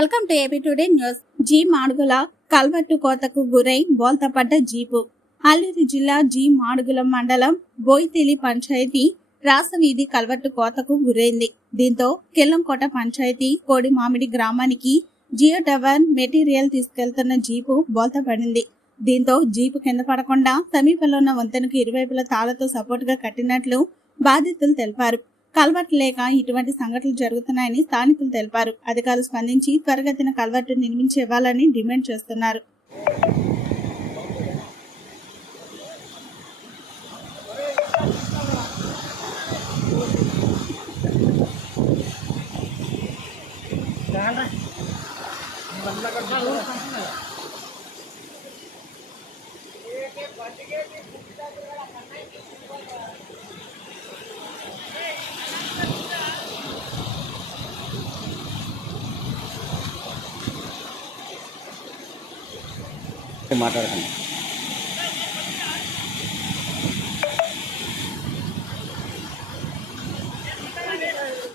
Welcome to AP today news. G Madugula culvert కోతకు గురై బోల్తపడ్డ jeep. Alluri జిల్లా జీ మాడుగుల మండలం బోయితేలి పంచాయతీ రాసవీధి కల్వర్టు కోతకు గురైంది. దీంతో కిల్లంకోట పంచాయతీ కోడి మామిడి గ్రామానికి జియో టవర్ మెటీరియల్ తీసుకెళ్తున్న జీపు బోల్తపడింది. దీంతో జీపు కింద పడకుండా సమీపంలో ఉన్న వంతెనకు ఇరువైపుల తాళ్లతో సపోర్ట్ గా కట్టినట్లు బాధితులు తెలిపారు. కల్వర్ట్ లేక ఇటువంటి సంఘటనలు జరుగుతున్నాయని స్థానికులు తెలిపారు. అధికారులు స్పందించి త్వరగతిన కల్వర్టు నిర్మించి ఇవ్వాలని డిమాండ్ చేస్తున్నారు. మాట్లాడకండి.